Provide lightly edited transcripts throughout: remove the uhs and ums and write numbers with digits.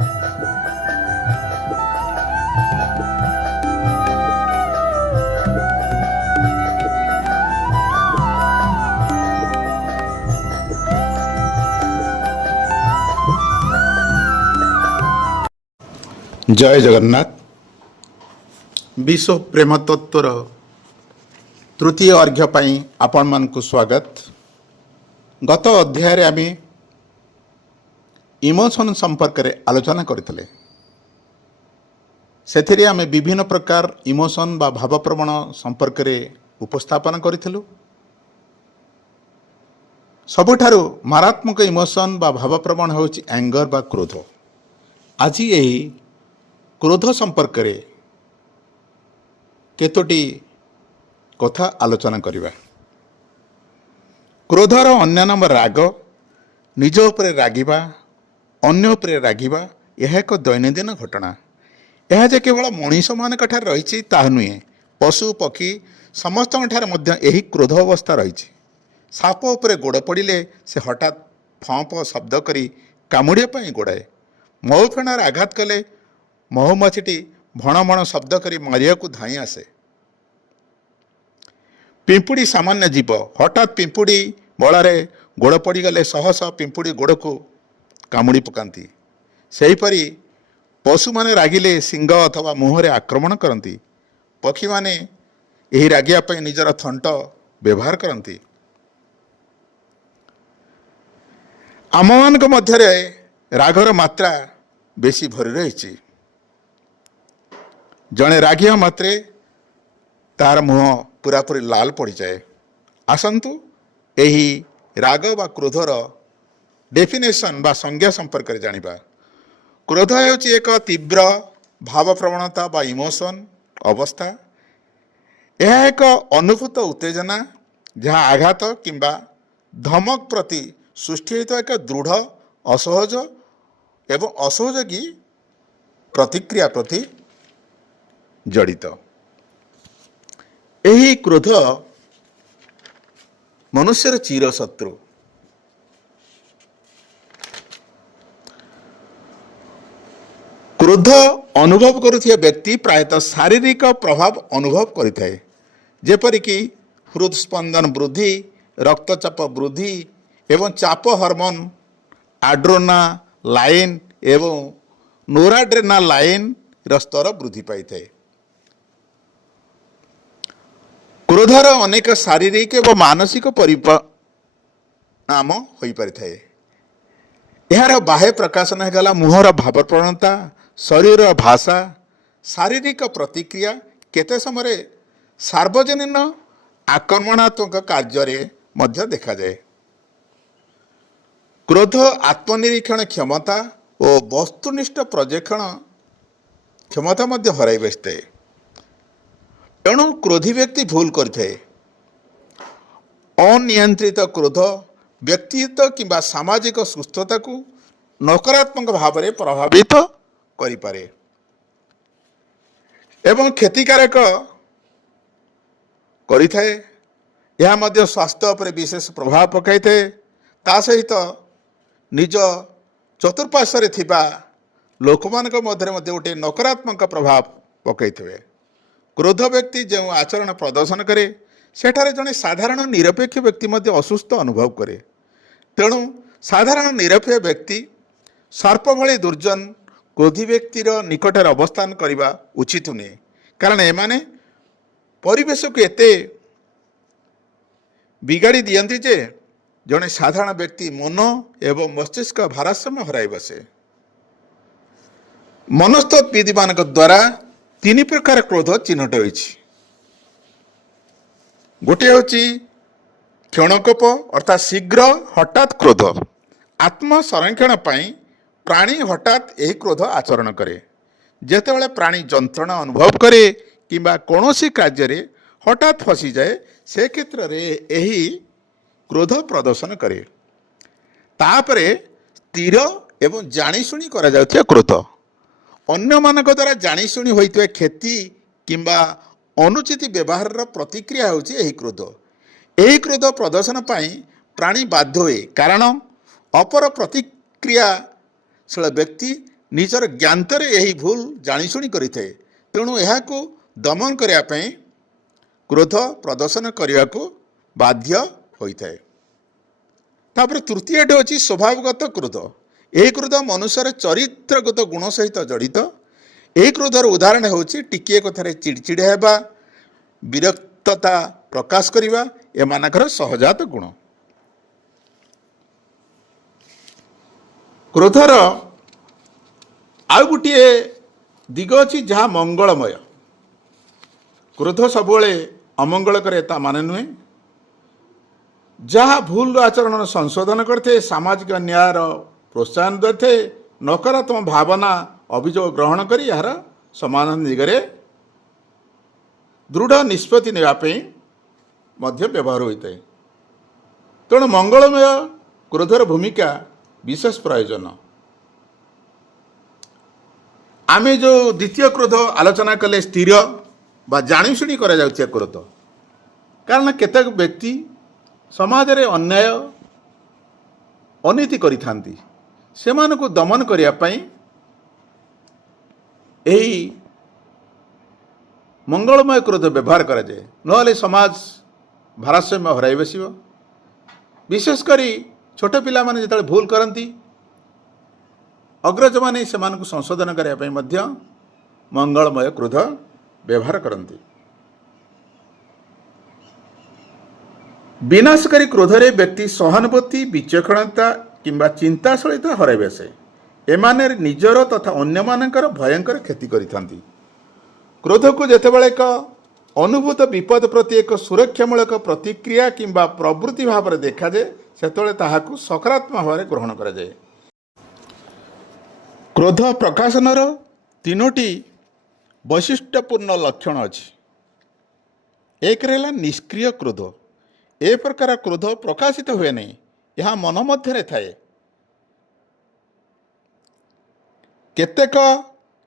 जय जगन्नाथ। विश्व प्रेम तत्वर तृतीय अर्घ्य पाई आपण मानकु स्वागत। गत अध्याय रे आमी इमोशन संपर्क रे आलोचना करथिले। सेथिरे आमे विभिन्न प्रकार इमोशन बा भावप्रवण संपर्क रे उपस्थापन करथिलु। सबुठारु मारात्मक इमोशन बा भावप्रवण होछि एंगर बा क्रोध। आज एही क्रोध संपर्क रे केतोटी कथा आलोचना करिबा। क्रोधर अन्य नाम राग। निज उपरे रागिबा, अन्य उपरे रागिबा यह एक दैनंदिन घटना। यह जे केवल मनीष मानक ठार रही ताहा नुहे, पशु पक्षी समस्त ठार मध्य यही क्रोध अवस्था रही। साप उपरे गोड़ पड़िले से हठात फंप शब्द करी कामुड़िया पाई गोड़ाए। मऊ फेणार आघात कले महुमाछीटी भण भण शब्द करी मारिया को धाई आसे। पिंपुड़ी सामान्य जीव, हठात पिंपुड़ी बलारे गोड़ पड़गले शह शह पिंपुड़ी गोड़ को कामुड़ी पकाती। सेहीपरि पशु माने रागिले सिंह अथवा मुहरे आक्रमण करती। पक्षी माने यही रागिया पाई निजर थंट व्यवहार करती। आममानक मध्यरे रागर मात्रा बेसी भरी रही। जड़े रागिया मात्रे तार मुह पूरापूरी लाल पड़ जाए। आसतु यही राग बा क्रोधर डेफिनेशन बा संज्ञा संपर्क में जानिबा। क्रोध हेउछि एक तीव्र भाव प्रवणता बा इमोशन अवस्था। यह एक अनुभूत उत्तेजना जहाँ आघात किंबा धमक प्रति सृष्टि होता एक दृढ़ असहज एवं असहयोगी प्रतिक्रिया प्रति जड़ित। यही क्रोध मनुष्यर चिर शत्रु। क्रोध अनुभव करुथिया व्यक्ति प्रायतः शारीरिक प्रभाव अनुभव करिथाए, जेपरिक हृदस्पंदन वृद्धि, रक्तचाप वृद्धि एवं चाप हार्मोन एड्रेनालाइन एवं नोराड्रेनालाइन स्तर वृद्धि पाई थाए। क्रोधर अनेक शारीरिक एवं मानसिक परिणाम हो पारि थाए। यार बाह्य प्रकाशन है मुहर भाव प्रवणता, शरीर भाषा, शारीरिक प्रतिक्रिया, केते समय सार्वजनीन आक्रमणात्मक कार्य मध्य देखा जाए। क्रोध आत्मनिरीक्षण क्षमता और वस्तुनिष्ठ पर्यवेक्षण क्षमता मध्य हराई बसते। एणु क्रोधी व्यक्ति भूल करते। अनियंत्रित क्रोध व्यक्तित्व किंबा सामाजिक सुस्थता को नकारात्मक भाव में प्रभावित करिपारे एवं क्षतिकारक करिथाए। यह मध्य स्वास्थ्य पर विशेष प्रभाव पकाई थाए। ता सहित निज चतुर्पार्श्व थिबा लोकमानक मध्य गोटे नकारात्मक प्रभाव पकाई थे। क्रोध व्यक्ति जो आचरण प्रदर्शन करे सेठारे जड़े साधारण निरपेक्ष व्यक्ति मध्य असुस्थ अनुभव करे। तेणु साधारण निरपेक्ष व्यक्ति सर्प भली दुर्जन क्रोधी व्यक्तिर निकटर अवस्थान करने उचित नुहे, कारण एमाने परिवेश को एते बिगाड़ी दियंती जे जड़े साधारण व्यक्ति मन एवं मस्तिष्क भारसाम्य हराई बसे। मनस्तत्विद मान द्वारा तीन प्रकार क्रोध चिन्हट होइछि। गोटे होछि क्षणकोप अर्थात शीघ्र हठात क्रोध। आत्म संरक्षण पाई प्राणी हठात यही क्रोध आचरण करे। जेतेबेले प्राणी जंत्रणा अनुभव करे किंबा कौनसी कार्य रे हठात फसी जाए से क्षेत्र रे यही क्रोध प्रदर्शन करे। तापरे स्थिर एवं जानीशुणी करा जाउथिया क्रोध। अन्य मानक द्वारा जानीशुणी होइतवे क्षति किंबा अनुचित व्यवहार प्रतिक्रिया होछि एही क्रोध। एही क्रोध प्रदर्शन पाई प्राणी बाध्य हुए, कारण अपर प्रतिक्रियाशील व्यक्ति ନିଜର ଜ୍ଞାତରେ ଏହି ଭୁଲ ଜାଣିଶୁଣି କରିଥାଏ। ତେଣୁ ଏହାକୁ ଦମନ କରିବା ପାଇଁ କ୍ରୋଧ ପ୍ରଦର୍ଶନ କରିବାକୁ ବାଧ୍ୟ ହୋଇଥାଏ। ତାପରେ ତୃତୀୟଟି ହେଉଛି ସ୍ୱଭାବଗତ କ୍ରୋଧ। ଏହି କ୍ରୋଧ ମନୁଷ୍ୟର ଚରିତ୍ରଗତ ଗୁଣ ସହିତ ଜଡ଼ିତ। ଏହି କ୍ରୋଧର ଉଦାହରଣ ହେଉଛି ଟିକିଏ କଥାରେ ଚିଡ଼ଚିଡ଼ା ହେବା, ବିରକ୍ତତା ପ୍ରକାଶ କରିବା ଏମାନଙ୍କର ସହଜାତ ଗୁଣ। କ୍ରୋଧର ଆଉ ଗୋଟିଏ ଦିଗ ଅଛି ଯାହା ମଙ୍ଗଳମୟ। କ୍ରୋଧ ସବୁବେଳେ ଅମଙ୍ଗଳ କରେ ତା ମାନେ ନୁହେଁ। ଯାହା ଭୁଲ ଆଚରଣର ସଂଶୋଧନ କରିଥାଏ, ସାମାଜିକ ନ୍ୟାୟର ପ୍ରୋତ୍ସାହନ ଦେଇଥାଏ, ନକାରାତ୍ମକ ଭାବନା ଅଭିଯୋଗ ଗ୍ରହଣ କରି ଏହାର ସମାଧାନ ଦିଗରେ ଦୃଢ଼ ନିଷ୍ପତ୍ତି ନେବା ପାଇଁ ମଧ୍ୟ ବ୍ୟବହାର ହୋଇଥାଏ। ତେଣୁ ମଙ୍ଗଳମୟ କ୍ରୋଧର ଭୂମିକା ବିଶେଷ ପ୍ରୟୋଜନ। ଆମେ ଯେଉଁ ଦ୍ୱିତୀୟ କ୍ରୋଧ ଆଲୋଚନା କଲେ ସ୍ଥିର ବା ଜାଣିଶୁଣି କରାଯାଉଥିବା କ୍ରୋଧ। କାରଣ କେତେକ ବ୍ୟକ୍ତି ସମାଜରେ ଅନ୍ୟାୟ ଅନୀତି କରିଥାନ୍ତି, ସେମାନଙ୍କୁ ଦମନ କରିବା ପାଇଁ ଏହି ମଙ୍ଗଳମୟ କ୍ରୋଧ ବ୍ୟବହାର କରାଯାଏ। ନହେଲେ ସମାଜ ଭାରସାମ୍ୟ ହରାଇ ବସିବ। ବିଶେଷ କରି ଛୋଟ ପିଲାମାନେ ଯେତେବେଳେ ଭୁଲ କରନ୍ତି, ଅଗ୍ରଜମାନେ ସେମାନଙ୍କୁ ସଂଶୋଧନ କରିବା ପାଇଁ ମଧ୍ୟ ମଙ୍ଗଳମୟ କ୍ରୋଧ ବ୍ୟବହାର କରନ୍ତି। ବିନାଶକାରୀ କ୍ରୋଧରେ ବ୍ୟକ୍ତି ସହାନୁଭୂତି, ବିଚକ୍ଷଣତା କିମ୍ବା ଚିନ୍ତାଶୀଳତା ହରାଇ ବସେ। ଏମାନେ ନିଜର ତଥା ଅନ୍ୟମାନଙ୍କର ଭୟଙ୍କର କ୍ଷତି କରିଥାନ୍ତି। କ୍ରୋଧକୁ ଯେତେବେଳେ ଏକ ଅନୁଭୂତ ବିପଦ ପ୍ରତି ଏକ ସୁରକ୍ଷାମୂଳକ ପ୍ରତିକ୍ରିୟା କିମ୍ବା ପ୍ରବୃତ୍ତି ଭାବରେ ଦେଖାଯାଏ, ସେତେବେଳେ ତାହାକୁ ସକାରାତ୍ମକ ଭାବରେ ଗ୍ରହଣ କରାଯାଏ। କ୍ରୋଧ ପ୍ରକାଶନର ତିନୋଟି ବୈଶିଷ୍ଟ୍ୟପୂର୍ଣ୍ଣ ଲକ୍ଷଣ ଅଛି। ଏକରେ ହେଲା ନିଷ୍କ୍ରିୟ କ୍ରୋଧ। ଏ ପ୍ରକାର କ୍ରୋଧ ପ୍ରକାଶିତ ହୁଏ ନାହିଁ, ଏହା ମନ ମଧ୍ୟରେ ଥାଏ। କେତେକ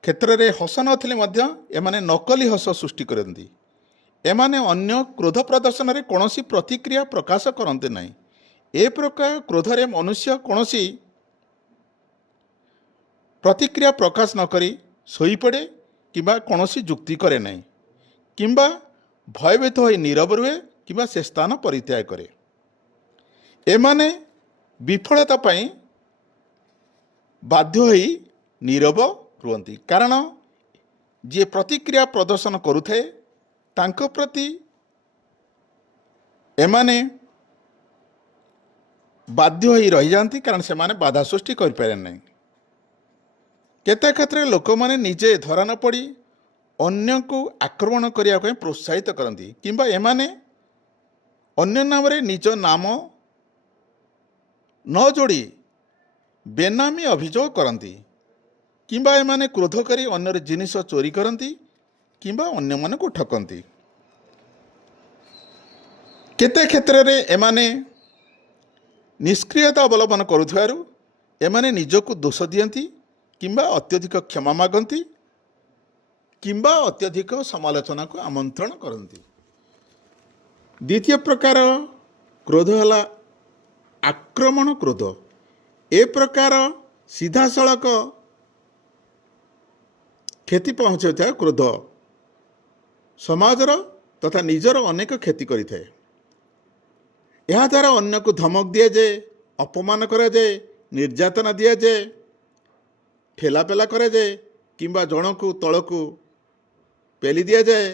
କ୍ଷେତ୍ରରେ ହସ ନଥିଲେ ମଧ୍ୟ ଏମାନେ ନକଲି ହସ ସୃଷ୍ଟି କରନ୍ତି। ଏମାନେ ଅନ୍ୟ କ୍ରୋଧ ପ୍ରଦର୍ଶନରେ କୌଣସି ପ୍ରତିକ୍ରିୟା ପ୍ରକାଶ କରନ୍ତି ନାହିଁ। ଏ ପ୍ରକାର କ୍ରୋଧରେ ମନୁଷ୍ୟ କୌଣସି ପ୍ରତିକ୍ରିୟା ପ୍ରକାଶ ନ କରି ଶୋଇପଡ଼େ କିମ୍ବା କୌଣସି ଯୁକ୍ତି କରେ ନାହିଁ, କିମ୍ବା ଭୟଭୀତ ହୋଇ ନୀରବ ରୁହେ କିମ୍ବା ସେ ସ୍ଥାନ ପରିତ୍ୟାଗ କରେ। ଏମାନେ ବିଫଳତା ପାଇଁ ବାଧ୍ୟ ହୋଇ ନୀରବ ରୁହନ୍ତି। କାରଣ ଯିଏ ପ୍ରତିକ୍ରିୟା ପ୍ରଦର୍ଶନ କରୁଥାଏ ତାଙ୍କ ପ୍ରତି ଏମାନେ ବାଧ୍ୟ ହୋଇ ରହିଯାଆନ୍ତି, କାରଣ ସେମାନେ ବାଧା ସୃଷ୍ଟି କରିପାରେ ନାହିଁ। କେତେ କ୍ଷେତ୍ରରେ ଲୋକମାନେ ନିଜେ ଧରା ନ ପଡ଼ି ଅନ୍ୟକୁ ଆକ୍ରମଣ କରିବା ପାଇଁ ପ୍ରୋତ୍ସାହିତ କରନ୍ତି, କିମ୍ବା ଏମାନେ ଅନ୍ୟ ନାମରେ ନିଜ ନାମ ନ ଯୋଡ଼ି ବେନାମୀ ଅଭିଯୋଗ କରନ୍ତି, କିମ୍ବା ଏମାନେ କ୍ରୋଧ କରି ଅନ୍ୟର ଜିନିଷ ଚୋରି କରନ୍ତି କିମ୍ବା ଅନ୍ୟମାନଙ୍କୁ ଠକନ୍ତି। କେତେ କ୍ଷେତ୍ରରେ ଏମାନେ ନିଷ୍କ୍ରିୟତା ଅବଲମ୍ବନ କରୁଥିବାରୁ ଏମାନେ ନିଜକୁ ଦୋଷ ଦିଅନ୍ତି କିମ୍ବା ଅତ୍ୟଧିକ କ୍ଷମା ମାଗନ୍ତି କିମ୍ବା ଅତ୍ୟଧିକ ସମାଲୋଚନାକୁ ଆମନ୍ତ୍ରଣ କରନ୍ତି। ଦ୍ୱିତୀୟ ପ୍ରକାର କ୍ରୋଧ ହେଲା ଆକ୍ରମଣ କ୍ରୋଧ। ଏ ପ୍ରକାର ସିଧାସଳଖ କ୍ଷତି ପହଞ୍ଚାଉଥିବା କ୍ରୋଧ ସମାଜର ତଥା ନିଜର ଅନେକ କ୍ଷତି କରିଥାଏ। ଏହାଦ୍ୱାରା ଅନ୍ୟକୁ ଧମକ ଦିଆଯାଏ, ଅପମାନ କରାଯାଏ, ନିର୍ଯାତନା ଦିଆଯାଏ, ଠେଲାପେଲା କରାଯାଏ କିମ୍ବା ଜଣକୁ ତଳକୁ ପେଲି ଦିଆଯାଏ।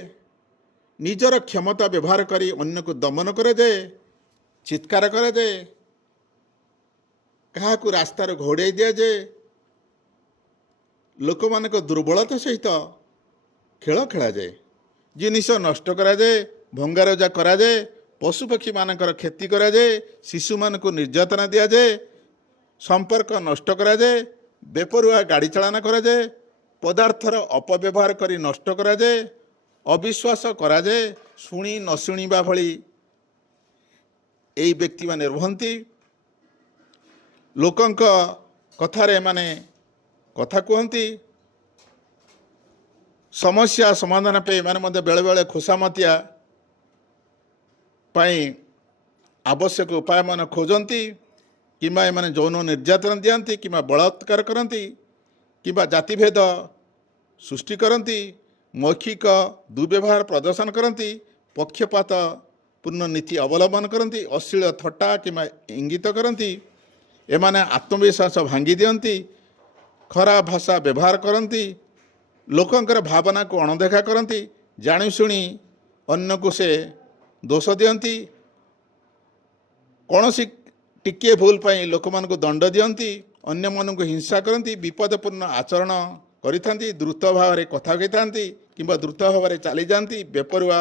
ନିଜର କ୍ଷମତା ବ୍ୟବହାର କରି ଅନ୍ୟକୁ ଦମନ କରାଯାଏ, ଚିତ୍କାର କରାଯାଏ, କାହାକୁ ରାସ୍ତାରେ ଘୋଡ଼ାଇ ଦିଆଯାଏ, ଲୋକମାନଙ୍କ ଦୁର୍ବଳତା ସହିତ ଖେଳ ଖେଳାଯାଏ, ଜିନିଷ ନଷ୍ଟ କରାଯାଏ, ଭଙ୍ଗାରୁଜା କରାଯାଏ, ପଶୁପକ୍ଷୀମାନଙ୍କର କ୍ଷତି କରାଯାଏ, ଶିଶୁମାନଙ୍କୁ ନିର୍ଯାତନା ଦିଆଯାଏ, ସମ୍ପର୍କ ନଷ୍ଟ କରାଯାଏ, ବେପରୁଆ ଗାଡ଼ି ଚାଳନା କରାଯାଏ, ପଦାର୍ଥର ଅପବ୍ୟବହାର କରି ନଷ୍ଟ କରାଯାଏ, ଅବିଶ୍ୱାସ କରାଯାଏ, ଶୁଣି ନ ଶୁଣିବା ଭଳି ଏହି ବ୍ୟକ୍ତିମାନେ ରୁହନ୍ତି। ଲୋକଙ୍କ କଥାରେ ଏମାନେ କଥା କୁହନ୍ତି। ସମସ୍ୟା ସମାଧାନ ପାଇଁ ଏମାନେ ମଧ୍ୟ ବେଳେବେଳେ ଖୋସାମତିଆ ପାଇଁ ଆବଶ୍ୟକ ଉପାୟମାନ ଖୋଜନ୍ତି, କିମ୍ବା ଏମାନେ ଯୌନ ନିର୍ଯାତନା ଦିଅନ୍ତି କିମ୍ବା ବଳାତ୍କାର କରନ୍ତି। କିମ୍ବା ଜାତିଭେଦ ସୃଷ୍ଟି କରନ୍ତି, ମୌଖିକ ଦୁର୍ବ୍ୟବହାର ପ୍ରଦର୍ଶନ କରନ୍ତି, ପକ୍ଷପାତ ପୂର୍ଣ୍ଣ ନୀତି ଅବଲମ୍ବନ କରନ୍ତି, ଅଶ୍ଳୀଳ ଥଟ୍ଟା କିମ୍ବା ଇଙ୍ଗିତ କରନ୍ତି। ଏମାନେ ଆତ୍ମବିଶ୍ୱାସ ଭାଙ୍ଗି ଦିଅନ୍ତି, ଖରାପ ଭାଷା ବ୍ୟବହାର କରନ୍ତି, ଲୋକଙ୍କର ଭାବନାକୁ ଅଣଦେଖା କରନ୍ତି, ଜାଣିଶୁଣି ଅନ୍ୟକୁ ସେ ଦୋଷ ଦିଅନ୍ତି, କୌଣସି ଟିକିଏ ଭୁଲ ପାଇଁ ଲୋକମାନଙ୍କୁ ଦଣ୍ଡ ଦିଅନ୍ତି, ଅନ୍ୟମାନଙ୍କୁ ହିଂସା କରନ୍ତି, ବିପଦପୂର୍ଣ୍ଣ ଆଚରଣ କରିଥାନ୍ତି, ଦ୍ରୁତ ଭାବରେ କଥା କହିଥାନ୍ତି କିମ୍ବା ଦ୍ରୁତ ଭାବରେ ଚାଲିଯାଆନ୍ତି, ବେପରୁଆ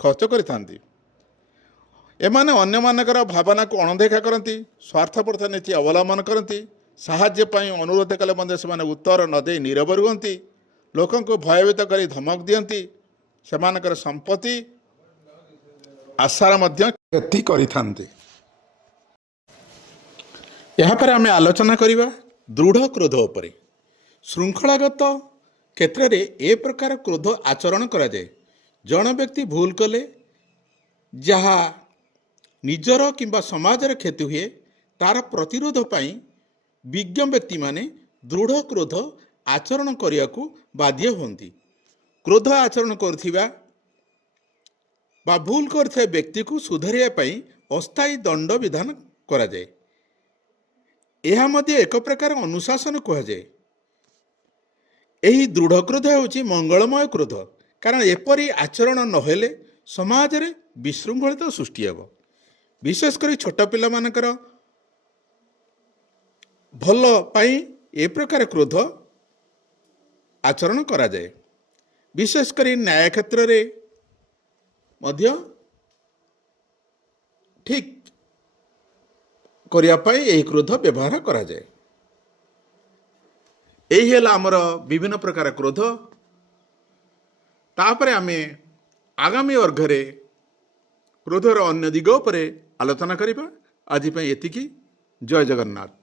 ଖର୍ଚ୍ଚ କରିଥାନ୍ତି। ଏମାନେ ଅନ୍ୟମାନଙ୍କର ଭାବନାକୁ ଅଣଦେଖା କରନ୍ତି, ସ୍ୱାର୍ଥପରତା ନୀତି ଅବଲମ୍ବନ କରନ୍ତି, ସାହାଯ୍ୟ ପାଇଁ ଅନୁରୋଧ କଲେ ମଧ୍ୟ ସେମାନେ ଉତ୍ତର ନ ଦେଇ ନୀରବ ରୁହନ୍ତି, ଲୋକଙ୍କୁ ଭୟଭୀତ କରି ଧମକ ଦିଅନ୍ତି, ସେମାନଙ୍କର ସମ୍ପତ୍ତି ଆଶାର ମଧ୍ୟ କ୍ଷତି କରିଥାନ୍ତି। ଏହାପରେ ଆମେ ଆଲୋଚନା କରିବା ଦୃଢ଼ କ୍ରୋଧ ଉପରେ। ଶୃଙ୍ଖଳାଗତ କ୍ଷେତ୍ରରେ ଏ ପ୍ରକାର କ୍ରୋଧ ଆଚରଣ କରାଯାଏ। ଜଣେ ବ୍ୟକ୍ତି ଭୁଲ କଲେ ଯାହା ନିଜର କିମ୍ବା ସମାଜର କ୍ଷତି ହୁଏ, ତାର ପ୍ରତିରୋଧ ପାଇଁ ବିଜ୍ଞ ବ୍ୟକ୍ତିମାନେ ଦୃଢ଼ କ୍ରୋଧ ଆଚରଣ କରିବାକୁ ବାଧ୍ୟ ହୁଅନ୍ତି। କ୍ରୋଧ ଆଚରଣ କରୁଥିବା ବା ଭୁଲ କରିଥିବା ବ୍ୟକ୍ତିକୁ ସୁଧାରିବା ପାଇଁ ଅସ୍ଥାୟୀ ଦଣ୍ଡ ବିଧାନ କରାଯାଏ। ଏହା ମଧ୍ୟ ଏକ ପ୍ରକାର ଅନୁଶାସନ କୁହାଯାଏ। ଏହି ଦୃଢ଼ କ୍ରୋଧ ହେଉଛି ମଙ୍ଗଳମୟ କ୍ରୋଧ, କାରଣ ଏପରି ଆଚରଣ ନହେଲେ ସମାଜରେ ବିଶୃଙ୍ଖଳିତ ସୃଷ୍ଟି ହେବ। ବିଶେଷ କରି ଛୋଟ ପିଲାମାନଙ୍କର ଭଲ ପାଇଁ ଏ ପ୍ରକାର କ୍ରୋଧ ଆଚରଣ କରାଯାଏ। ବିଶେଷ କରି ନ୍ୟାୟ କ୍ଷେତ୍ରରେ ମଧ୍ୟ ଠିକ୍ କରିବା ପାଇଁ ଏହି କ୍ରୋଧ ବ୍ୟବହାର କରାଯାଏ। ଏହି ହେଲା ଆମର ବିଭିନ୍ନ ପ୍ରକାର କ୍ରୋଧ। ତାପରେ ଆମେ ଆଗାମୀ ବର୍ଗରେ କ୍ରୋଧର ଅନ୍ୟ ଦିଗ ଉପରେ ଆଲୋଚନା କରିବା। ଆଜି ପାଇଁ ଏତିକି। ଜୟ ଜଗନ୍ନାଥ।